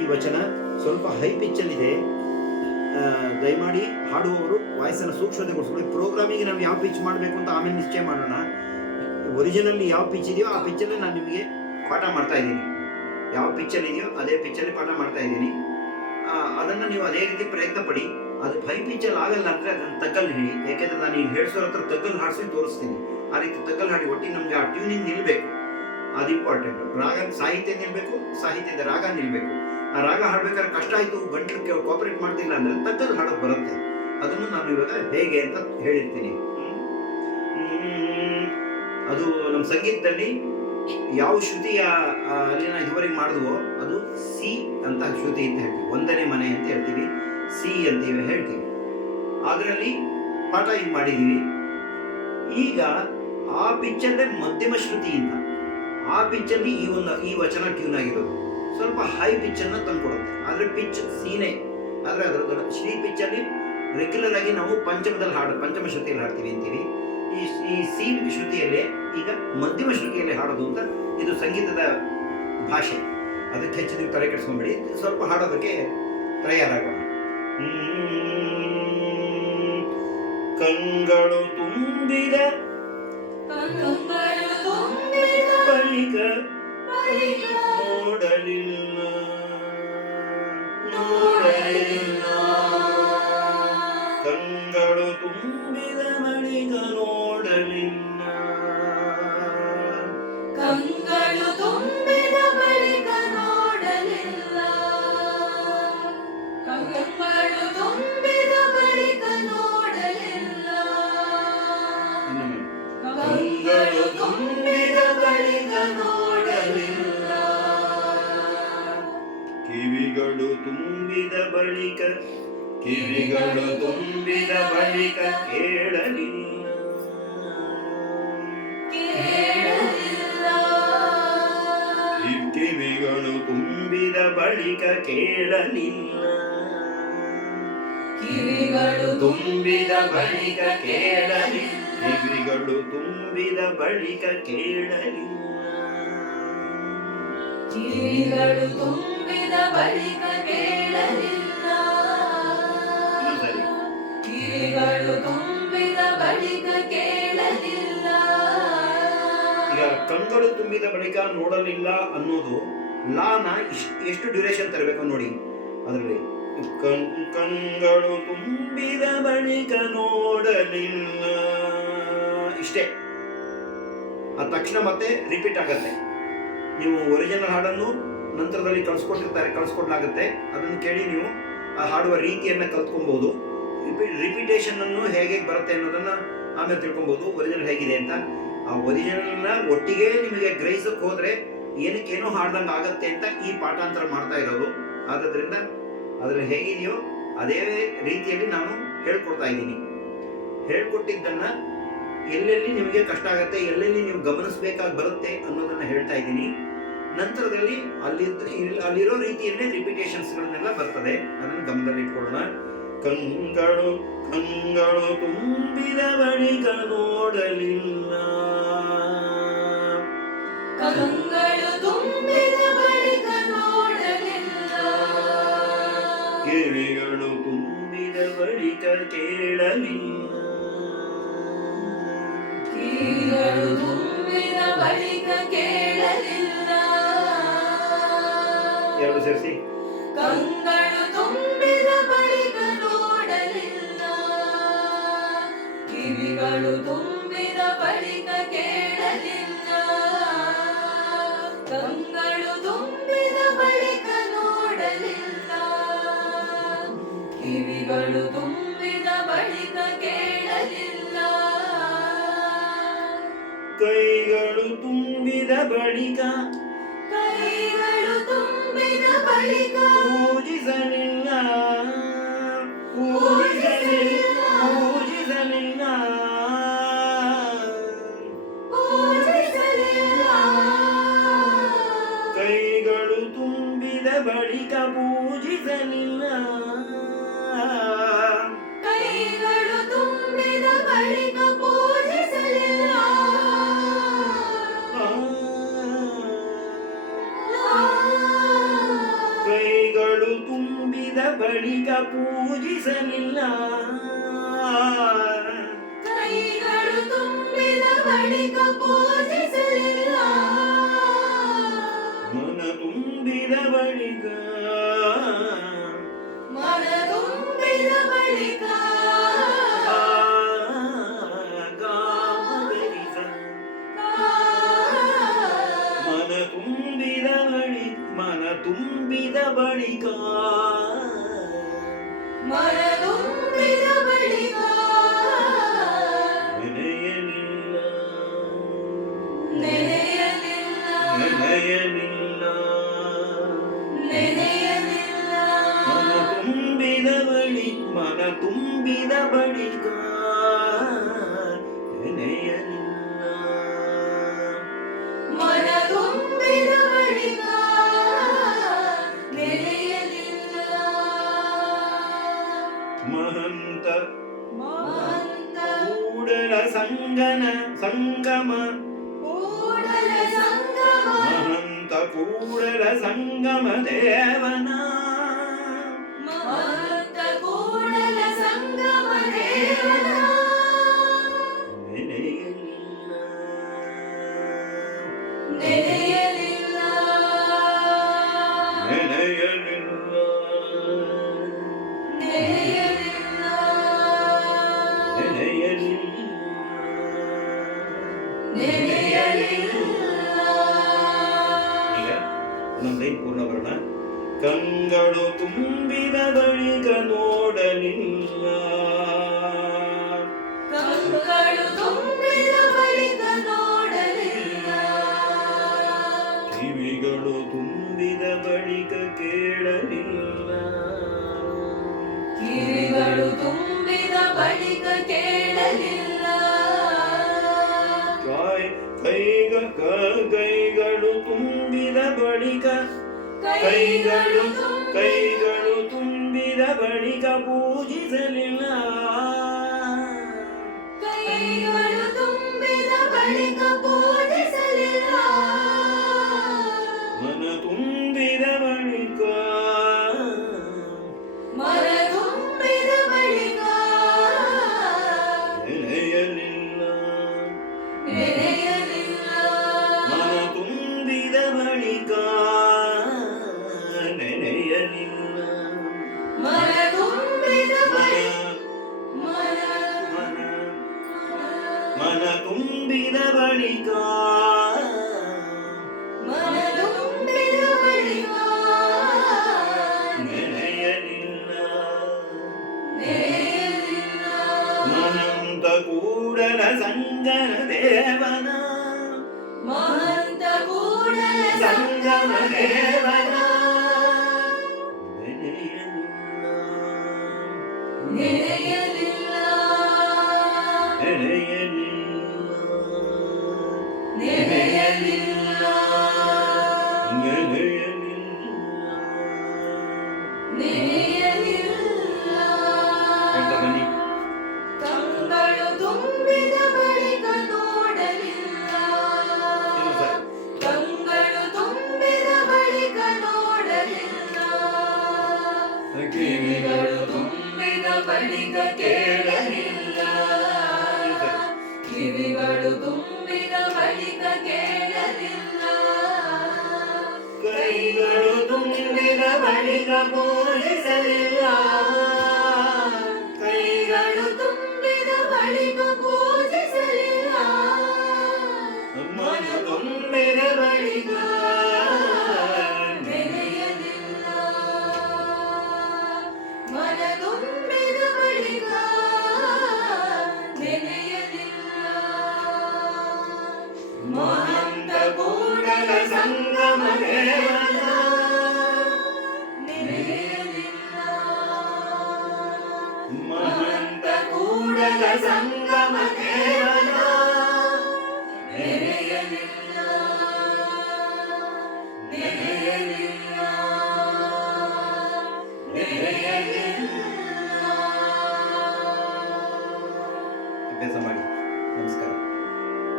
ಈ ವಚನ ಸ್ವಲ್ಪ ಹೈ ಪಿಚ್ಚಲ್ಲಿದೆ. ದಯಮಾಡಿ ಹಾಡುವವರು ವಾಯ್ಸನ್ನು ಸೂಕ್ಷ್ಮತೆಗೊಳಿಸ್ಕೊಳ್ಳಿ. ಪ್ರೋಗ್ರಾಮಿಗೆ ನಾವು ಯಾವ ಪಿಚ್ ಮಾಡಬೇಕು ಅಂತ ಆಮೇಲೆ ನಿಶ್ಚಯ ಮಾಡೋಣ. ಒರಿಜಿನಲ್ಲಿ ಯಾವ ಪಿಚ್ ಇದೆಯೋ ಆ ಪಿಚ್ಚಲ್ಲಿ ನಾನು ನಿಮಗೆ ಪಾಠ ಮಾಡ್ತಾ ಇದ್ದೀನಿ. ಯಾವ ಪಿಚ್ಚಲ್ಲಿ ಇದೆಯೋ ಅದೇ ಪಿಚ್ಚಲ್ಲಿ ಪಾಠ ಮಾಡ್ತಾ ಇದ್ದೀನಿ. ಅದನ್ನು ನೀವು ಅದೇ ರೀತಿ ಪ್ರಯತ್ನ ಪಡಿ. ಅದು ಹೈ ಪಿಚ್ಚಲ್ಲಿ ಆಗಲ್ಲ ಅಂದರೆ ಅದನ್ನು ತಗ್ಗಲ್ಲಿ ಹೇಳಿ. ಯಾಕೆಂದರೆ ನಾನು ಈಗ ಹೇಳ್ಸೋರ ಹತ್ರ ತಗ್ಗಲ್ಲಿ ಹಾಡಿಸಿ ತೋರಿಸ್ತೀನಿ. ಆ ರೀತಿ ತಗ್ಗಲ್ಲಿ ಹಾಡಿ ಒಟ್ಟಿಗೆ ನಮಗೆ ಆ ಟ್ಯೂನಿಂಗ್ ನಿಲ್ಲಬೇಕು. ಅದು ಇಂಪಾರ್ಟೆಂಟ್. ರಾಗ ಸಾಹಿತ್ಯ ನಿಲ್ಲಬೇಕು, ಸಾಹಿತ್ಯದ ರಾಗ ನಿಲ್ಲಬೇಕು. ಆ ರಾಗ ಹಾಡ್ಬೇಕಾದ್ರೆ ಕಷ್ಟ ಆಯಿತು, ಗಂಟಲು ಕೋಪರೇಟ್ ಮಾಡ್ತಿಲ್ಲ ಅಂದರೆ ತಗ್ಗಲ್ಲಿ ಹಾಡೋದು ಬರುತ್ತೆ. ಅದನ್ನು ನಾನು ಇವಾಗ ಹೇಗೆ ಅಂತ ಹೇಳಿರ್ತೀನಿ. ಅದು ನಮ್ಮ ಸಂಗೀತದಲ್ಲಿ ಯಾವ ಶ್ರುತಿಯ ಅಲ್ಲಿ ನಾವು ಇದುವರೆಗೆ ಮಾಡಿದ್ವೋ ಅದು ಸಿ ಅಂತ ಶ್ರುತಿ ಅಂತ ಹೇಳ್ತೀವಿ. ಒಂದನೇ ಮನೆ ಅಂತ ಹೇಳ್ತೀವಿ, ಸಿ ಅಂತೀವಿ ಹೇಳ್ತೀವಿ. ಅದರಲ್ಲಿ ಪಾಠ ಈಗ ಮಾಡಿದ್ದೀವಿ. ಈಗ ಆ ಪಿಚ್ಚಲ್ಲೇ ಮಧ್ಯಮ ಶ್ರುತಿ ಅಂತ ಆ ಪಿಚ್ಚಲ್ಲಿ ಈ ವಚನ ಟ್ಯೂನ್ ಆಗಿರೋದು ಸ್ವಲ್ಪ ಹೈ ಪಿಚ್ಚನ್ನು ತಂದುಕೊಡುತ್ತೆ. ಆದರೆ ಪಿಚ್ ಸೀನೇ, ಆದರೆ ಅದರ ಶ್ರೀ ಪಿಚ್ಚಲ್ಲಿ ರೆಗ್ಯುಲರ್ ಆಗಿ ನಾವು ಪಂಚಮ ಶ್ರುತಿಯಲ್ಲಿ ಹಾಡ್ತೀವಿ ಅಂತೀವಿ. ಈ ಸಿ ಶ್ರುತಿಯಲ್ಲೇ ಈಗ ಮಧ್ಯಮ ಶ್ರುತಿಯಲ್ಲಿ ಹಾಡೋದು ಅಂತ ಇದು ಸಂಗೀತದ ಭಾಷೆ. ಅದಕ್ಕೆ ಹೆಚ್ಚು ನೀವು ತಲೆ ಕೆಡಿಸ್ಕೊಂಡ್ಬಿಡಿ. ಸ್ವಲ್ಪ ಹಾಡೋದಕ್ಕೆ ತಯಾರಾಗೋಣ. ಕಂಗಳು ತುಂಬಿದ ಬಳಿಕ ನೋಡಲಿಲ್ಲ ಕಂಗಳು ತುಂಬಿದ ಬಳಿಕ ನೋಡಲಿಲ್ಲ ಕಂಗಳು ತುಂಬಿದ ಬಳಿಕ ನೋಡಲಿಲ್ಲ ಕಂಗಳು ತುಂಬಿದ ಬಳಿಕ ನೋಡಲಿಲ್ಲ ಕಂಗಳು ತುಂಬಿದ ಬಳಿಕ ನೋಡಲಿಲ್ಲ ಕಿವಿಗಳು ತುಂಬಿದ ಬಳಿಕ ಕೇಳಲಿಲ್ಲ ಕಿವಿಗಳು ತುಂಬಿದ ಬಳಿಕ ಕೇಳಲಿಲ್ಲ ಕಿವಿಗಳು ತುಂಬಿದ ಬಳಿಕ ಕೇಳಲಿಲ್ಲ ಕಿವಿಗಳು ತುಂಬಿದ ಬಳಿಕ ಕೇಳಲಿಲ್ಲ ಕಿವಿಗಳು ತುಂಬಿದ ಬಳಿಕ ಕೇಳಲಿಲ್ಲ ಕಿವಿಗಳು ತುಂಬಿದ ಬಳಿಕ ಕೇಳಲಿಲ್ಲ. ಈಗ ಕಂಗಳು ತುಂಬಿದ ಬಳಿಕ ನೋಡಲಿಲ್ಲ ಅನ್ನೋದು ಲಾನ ಎಷ್ಟು ಡ್ಯೂರೇಷನ್ ತರಬೇಕು ನೋಡಿ. ಅದರಲ್ಲಿ ಕಂಗಳು ತುಂಬಿದ ಬಳಿಕ ನೋಡಲಿಲ್ಲ ಇಷ್ಟೇ. ಆ ತಕ್ಷಣ ಮತ್ತೆ ರಿಪೀಟ್ ಆಗತ್ತೆ. ನೀವು ಒರಿಜಿನಲ್ ಹಾಡನ್ನು ನಂತರದಲ್ಲಿ ಕಳಿಸ್ಕೊಡ್ಲಾಗುತ್ತೆ. ಅದನ್ನು ಕೇಳಿ ನೀವು ಆ ಹಾಡುವ ರೀತಿಯನ್ನು ಕಲ್ತ್ಕೊಬೋದು. ರಿಪಿಟೇಷನ್ ಅನ್ನು ಹೇಗೆ ಬರುತ್ತೆ ಅನ್ನೋದನ್ನು ಆಮೇಲೆ ತಿಳ್ಕೊಬೋದು ಒರಿಜಿನಲ್ ಹೇಗಿದೆ ಅಂತ. ಆ ಒರಿಜಿನಲ್ನ ಒಟ್ಟಿಗೆ ನಿಮಗೆ ಗ್ರಹಿಸಕ್ಕೆ ಹೋದರೆ ಏನಕ್ಕೇನೋ ಹಾಡ್ದಂಗೆ ಆಗತ್ತೆ ಅಂತ ಈ ಪಾಠಾಂತರ ಮಾಡ್ತಾ ಇರೋದು. ಆದ್ದರಿಂದ ಅದರಲ್ಲಿ ಹೇಗಿದೆಯೋ ಅದೇ ರೀತಿಯಲ್ಲಿ ನಾನು ಹೇಳ್ಕೊಡ್ತಾ ಇದ್ದೀನಿ. ಹೇಳ್ಕೊಟ್ಟಿದ್ದನ್ನು ಎಲ್ಲೆಲ್ಲಿ ನಿಮಗೆ ಕಷ್ಟ ಆಗುತ್ತೆ, ಎಲ್ಲೆಲ್ಲಿ ನೀವು ಗಮನಿಸಬೇಕಾಗಿ ಬರುತ್ತೆ ಅನ್ನೋದನ್ನು ಹೇಳ್ತಾ ಇದ್ದೀನಿ. ನಂತರದಲ್ಲಿ ಅಲ್ಲಿರೋ ರೀತಿಯಲ್ಲೇ ರಿಪಿಟೇಷನ್ಸ್ಗಳನ್ನೆಲ್ಲ ಬರ್ತದೆ. ಅದನ್ನು ಗಮನದಲ್ಲಿ ಇಟ್ಕೊಳ್ಳೋಣ. ಕಂಗಳು ತುಂಬಿದ ಬಳಿಕ ನೋಡಲಿಲ್ಲ ಕಂಗಳು ತುಂಬಿದ ಬಳಿಕ ನೋಡಲಿಲ್ಲ ಕಿವಿಗಳು ತುಂಬಿದ ಬಳಿಕ ಕೇಳಲಿಲ್ಲ ಕಿವಿಗಳು ತುಂಬಿದ ಬಳಿಕ ಕೇಳಲಿಲ್ಲ. ಎರಡು ಸೇರಿಸಿ. ಕಂಗಳು ತುಂಬಿದ ಬಳಿಕ ನೋಡಲಿಲ್ಲ ಕಿವಿಗಳು ತುಂಬಿದ ಬಳಿಕ ಕೇಳಲಿಲ್ಲ ಕಂಗಳು ತುಂಬಿದ ಬಳಿಕ ನೋಡಲಿಲ್ಲ ಕಿವಿಗಳು ತುಂಬಿದ ಬಳಿಕ ಕೇಳಲಿಲ್ಲ. ಕೈಗಳು ತುಂಬಿದ ಬಳಿಕ ಕೈಗಳು ತುಂಬಿದ ಬಳಿಕ ಪೂಜಿಸಲಿಲ್ಲ ಪೂಜಿಸಲಿಲ್ಲ ಪೂಜಿಸಲಿಲ್ಲ ಕೈಗಳು ತುಂಬಿದ ಬಳಿಕ ಪೂಜಿಸಲಿಲ್ಲ ಕೈಗಳು ತುಂಬಿದ ಬಳಿಕ ಪೂಜಿಸಲಿಲ್ಲ ಕೈಗಳು ತುಂಬಿದ ಬಳಿಕ ಪೂಜಿಸಲಿಲ್ಲ. ಕೈಗಳು ತುಂಬಿದ ಬಳಿಕ ಪೂಜಿಸಲಿಲ್ಲ. ಮನ ತುಂಬಿದ ಬಳಿಕ ಮನ ತುಂಬಿದ ಬಳಿಕ ಮನ ತುಂಬಿದ ಬಳಿಕ ಮನ ತುಂಬಿದ ಬಳಿಕ ನೆನೆಯಲಿಲ್ಲ ನೆನೆಯಲಿಲ್ಲ ನೆನೆಯಲಿಲ್ಲ ನೆನೆಯಲಿಲ್ಲ. ಮನ ತುಂಬಿದ ಬಳಿಕ ನೆನೆಯಲಿಲ್ಲ. ಮನ ತುಂಬಿದ ಬಳಿಕ ನೆನೆಯಲಿಲ್ಲ. ಮಹಂತ ಮಹಂತ ಕೂಡಲ ಸಂಗಮ ಕೂಡಲ ಸಂಗಮ ಮಹಂತ ಕೂಡಲ ಸಂಗಮ ದೇವನ ಮಹಂತ ಕೂಡಲ ಸಂಗಮ ದೇವನ ನೆನೆಯಲಿಲ್ಲ ನೆನೆಯಲಿಲ್ಲ ನೆನೆಯಲಿಲ್ಲ ನೆನೆಯಲಿಲ್ಲ ನೆನೆಯಲಿಲ್ಲ ನೆನೆಯಲಿಲ್ಲ. ಈಗ ಒಂದೊಂದು ಲೈನ್ ಪೂರ್ಣ ಬರೋಣ. ಕಂಗಳು ತುಂಬಿದ ಬಳಿಕ ನೋಡಲಿಲ್ಲ. ಕಂಗಳು ತುಂಬಿದ ಬಳಿಕ ನೋಡಲಿಲ್ಲ. ಕಿವಿಗಳು ತುಂಬಿದ ಬಳಿಕ ಕೇಳಲಿಲ್ಲ. ಕಿವಿಗಳು ತುಂಬಿದ ಬಳಿಕ ಕೇಳಲಿಲ್ಲ. ಕೈಗಳು ತುಂಬಿದ ಬಳಿಕ ಕೈಗಳು ತುಂಬಿದ ಬಳಿಕ ಪೂಜಿಸಲಿಲ್ಲ. ಕೈಗಳು ತುಂಬಿದ ಬಳಿಕ ಪೂಜಿಸಲಿಲ್ಲ. ಮನ ತುಂಬಿದ ಬಳಿಕ ಮನ ತುಂಬಿದ ಬಳಿಕ ನೆನೆಯಲಿಲ್ಲ. ನೆನೆಯಲಿಲ್ಲ. ಮನ ತುಂಬಿದ ಬಳಿಕ ನೆನೆಯಲಿಲ್ಲ. ಮನ ತುಂಬಿದ ಬಳಿಕ ಮನ ತುಂಬಿದ ಬಳಿಕ ಮನ ತುಂಬಿದ ಬಳಿಕ ನೆನೆಯಲಿಲ್ಲ. ನೆನೆಯಲಿಲ್ಲ. ಮಹಂತ ಕೂಡಲ ಸಂಗಮ ದೇವನ ಮಹಂತ ಕೂಡಲ ಸಂಗಮ ಸಂಗಮ ದೇವನ ನೆನೆಯಲಿಲ್ಲ. ನೆನೆಯಲಿಲ್ಲ. ನೆನೆಯಲಿಲ್ಲ. ನೆನೆಯಲಿಲ್ಲ. ನೆನೆಯಲಿಲ್ಲ. ಬನ್ನಿ. ಕಂಗಳು ತುಂಬಿದ ಬಳಿಕ ನೋಡಲಿಲ್ಲ. ಕಂಗಳು ತುಂಬಿದ ಬಳಿಕ ನೋಡಲಿಲ್ಲ. ಕಿವಿಗಳು ತುಂಬಿದ ಬಳಿಕ ಕೇಳಲಿಲ್ಲ. ಕಿವಿಗಳು ತುಂಬಿದ ಬಳಿಕ ಕೇಳಲಿಲ್ಲ. ಕೈಗಳು ತುಂಬಿದ ಬಳಿಕ ಪೂಜಿಸಲಿಲ್ಲ. ಕೈಗಳು ತುಂಬಿದ ಬಳಿಕ ಪೂಜಿಸಲಿಲ್ಲ. ಮನ ತುಂಬಿದ ಬಳಿಕ ನೆನೆಯಲಿಲ್ಲ. ಮನ ತುಂಬಿದ ಬಳಿಕ ನೆನೆಯಲಿಲ್ಲ. ಮಹಂತ ಕೂಡಲ ಸಂಗಮ ದೇವನ